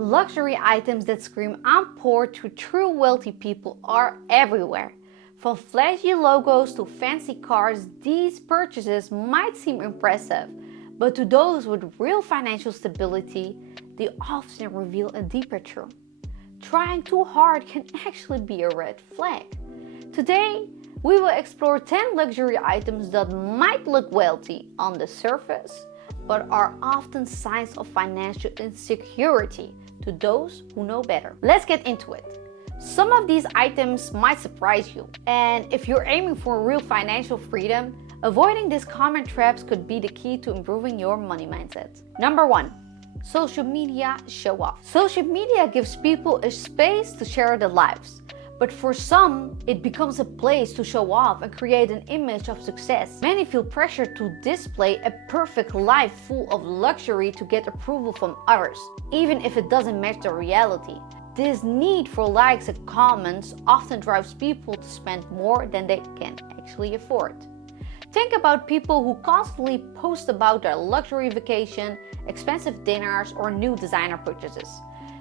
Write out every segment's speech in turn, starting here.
Luxury items that scream "I'm poor" to true wealthy people are everywhere. From flashy logos to fancy cars, these purchases might seem impressive, but to those with real financial stability, they often reveal a deeper truth. Trying too hard can actually be a red flag. Today, we will explore 10 luxury items that might look wealthy on the surface, but are often signs of financial insecurity to those who know better. Let's get into it. Some of these items might surprise you, and if you're aiming for real financial freedom, avoiding these common traps could be the key to improving your money mindset. Number 1. Social media show off. Social media gives people a space to share their lives, but for some, it becomes a place to show off and create an image of success. Many feel pressure to display a perfect life full of luxury to get approval from others, even if it doesn't match the reality. This need for likes and comments often drives people to spend more than they can actually afford. Think about people who constantly post about their luxury vacation, expensive dinners, or new designer purchases.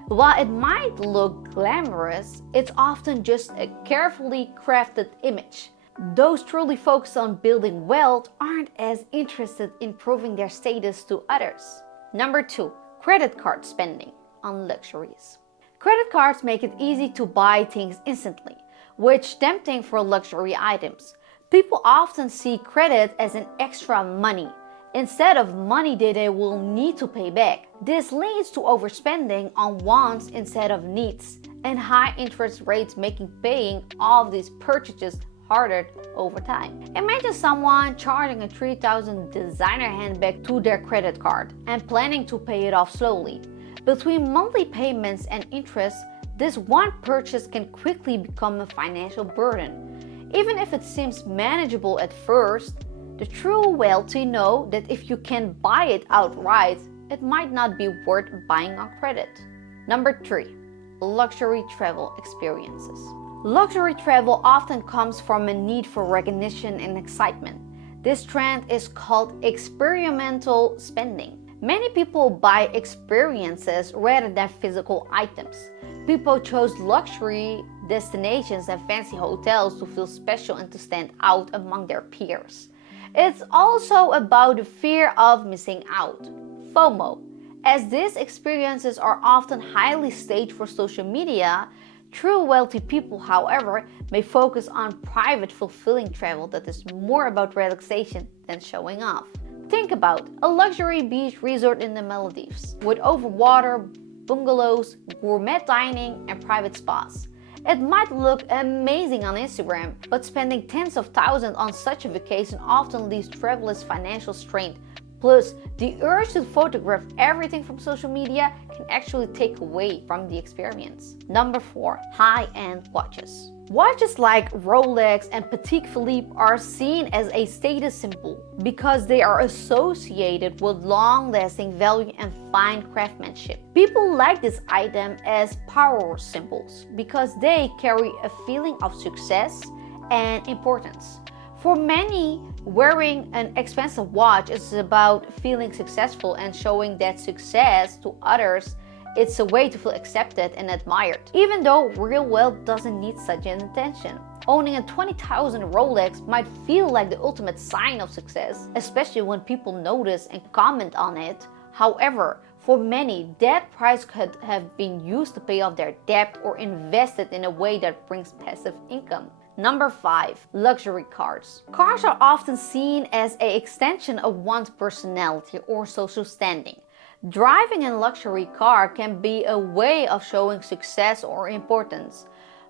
While it might look glamorous, it's often just a carefully crafted image. Those truly focused on building wealth aren't as interested in proving their status to others. Number 2. Credit card spending on luxuries. Credit cards make it easy to buy things instantly, which is tempting for luxury items. People often see credit as an extra money, instead of money that they will need to pay back. This leads to overspending on wants instead of needs, and high interest rates making paying off these purchases harder over time. Imagine someone charging a $3,000 designer handbag to their credit card and planning to pay it off slowly. Between monthly payments and interest, this one purchase can quickly become a financial burden. Even if it seems manageable at first, the true wealthy know that if you can buy it outright, it might not be worth buying on credit. Number 3. Luxury travel experiences. Luxury travel often comes from a need for recognition and excitement. This trend is called experimental spending. Many people buy experiences rather than physical items. People chose luxury destinations and fancy hotels to feel special and to stand out among their peers. It's also about the fear of missing out, FOMO. As these experiences are often highly staged for social media, true wealthy people, however, may focus on private, fulfilling travel that is more about relaxation than showing off. Think about a luxury beach resort in the Maldives with overwater bungalows, gourmet dining, and private spas. It might look amazing on Instagram, but spending tens of thousands on such a vacation often leaves travelers financial strain. Plus, the urge to photograph everything from social media can actually take away from the experience. Number 4. High-end watches. Watches like Rolex and Patek Philippe are seen as a status symbol because they are associated with long-lasting value and fine craftsmanship. People like this item as power symbols because they carry a feeling of success and importance. For many, wearing an expensive watch is about feeling successful and showing that success to others. It's a way to feel accepted and admired, even though real wealth doesn't need such an attention. Owning a $20,000 Rolex might feel like the ultimate sign of success, especially when people notice and comment on it. However, for many, that price could have been used to pay off their debt or invested in a way that brings passive income. Number 5. Luxury cars. Cars are often seen as an extension of one's personality or social standing. Driving a luxury car can be a way of showing success or importance,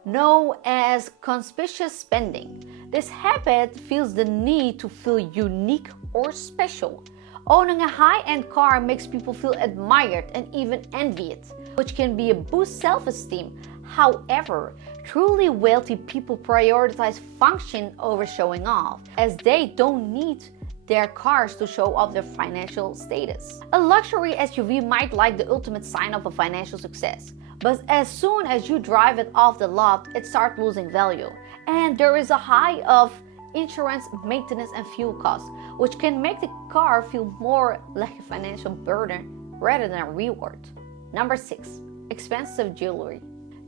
known as conspicuous spending. This habit feels the need to feel unique or special. Owning a high-end car makes people feel admired and even envied, which can be a boost self-esteem. However, truly wealthy people prioritize function over showing off, as they don't need their cars to show off their financial status. A luxury SUV might like the ultimate sign of a financial success, but as soon as you drive it off the lot, it starts losing value. And there is a high of insurance, maintenance, and fuel costs, which can make the car feel more like a financial burden rather than a reward. Number 6. expensive jewelry.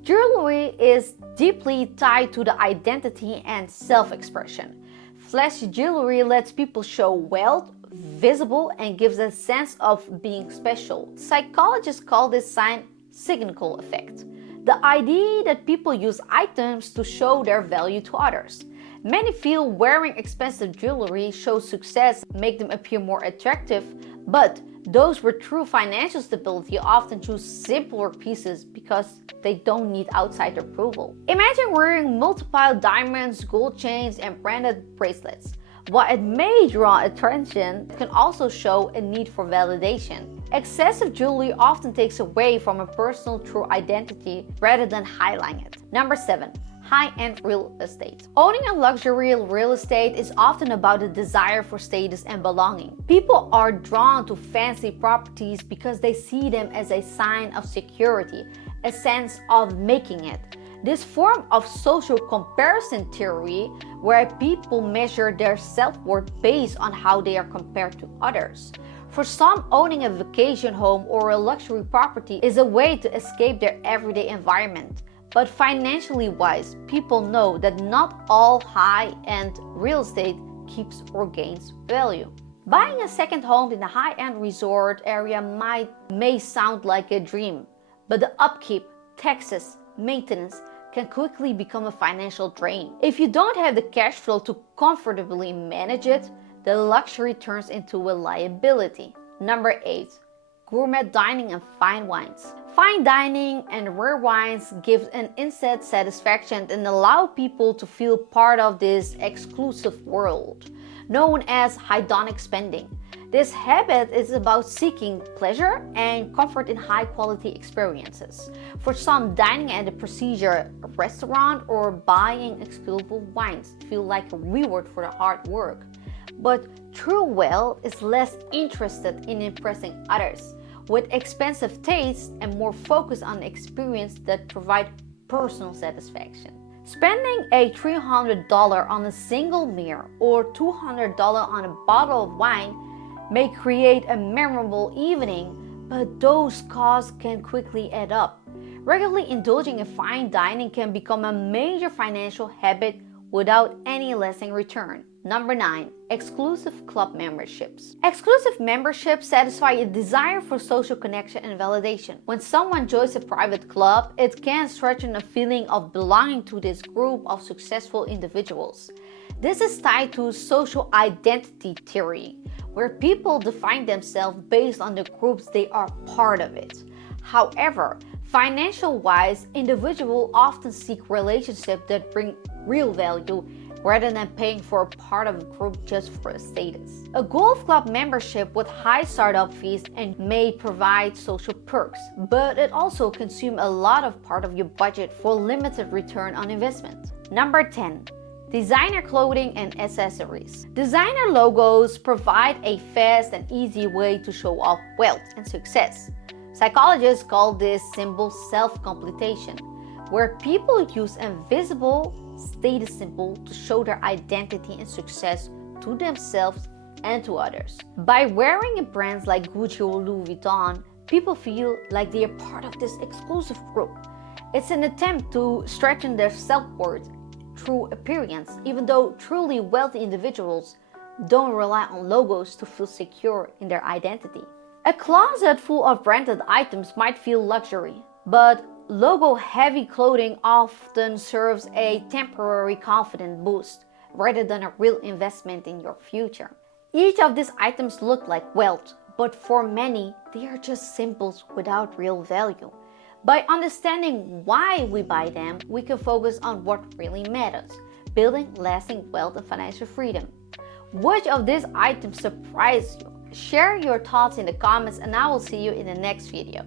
Jewelry is deeply tied to the identity and self-expression. Flashy jewelry lets people show wealth, visible, and gives a sense of being special. Psychologists call this sign signal effect, the idea that people use items to show their value to others. Many feel wearing expensive jewelry shows success, make them appear more attractive, but those with true financial stability often choose simpler pieces because they don't need outside approval. Imagine wearing multiple diamonds, gold chains, and branded bracelets. While it may draw attention, it can also show a need for validation. Excessive jewelry often takes away from a personal true identity rather than highlighting it. Number 7. High-end real estate. Owning a luxury real estate is often about a desire for status and belonging. People are drawn to fancy properties because they see them as a sign of security, a sense of making it. This form of social comparison theory, where people measure their self-worth based on how they are compared to others. For some, owning a vacation home or a luxury property is a way to escape their everyday environment. But financially wise, people know that not all high-end real estate keeps or gains value. Buying a second home in a high-end resort area may sound like a dream, but the upkeep, taxes, maintenance can quickly become a financial drain. If you don't have the cash flow to comfortably manage it, the luxury turns into a liability. Number 8. Gourmet dining and fine wines. Fine dining and rare wines give an instant satisfaction and allow people to feel part of this exclusive world, known as hedonic spending. This habit is about seeking pleasure and comfort in high-quality experiences. For some, dining at a prestigious restaurant or buying exclusive wines feel like a reward for the hard work. But true wealth is less interested in impressing others, with expensive tastes and more focus on experience that provide personal satisfaction. Spending a $300 on a single meal or $200 on a bottle of wine may create a memorable evening, but those costs can quickly add up. Regularly indulging in fine dining can become a major financial habit without any lasting return. Number 9. Exclusive club memberships. Exclusive memberships satisfy a desire for social connection and validation. When someone joins a private club, it can strengthen a feeling of belonging to this group of successful individuals. This is tied to social identity theory, where people define themselves based on the groups they are part of it. However, financial-wise, individuals often seek relationships that bring real value rather than paying for a part of a group just for a status. A golf club membership with high startup fees and may provide social perks, but it also consumes a lot of part of your budget for limited return on investment. Number 10. Designer clothing and accessories. Designer logos provide a fast and easy way to show off wealth and success. Psychologists call this symbol self-completion, where people use invisible status symbol to show their identity and success to themselves and to others. By wearing brands like Gucci or Louis Vuitton, people feel like they are part of this exclusive group. It's an attempt to strengthen their self-worth through appearance, even though truly wealthy individuals don't rely on logos to feel secure in their identity. A closet full of branded items might feel luxury, but logo-heavy clothing often serves a temporary confidence boost rather than a real investment in your future. Each of these items look like wealth, but for many, they are just symbols without real value. By understanding why we buy them, we can focus on what really matters, building lasting wealth and financial freedom. Which of these items surprised you? Share your thoughts in the comments and I will see you in the next video.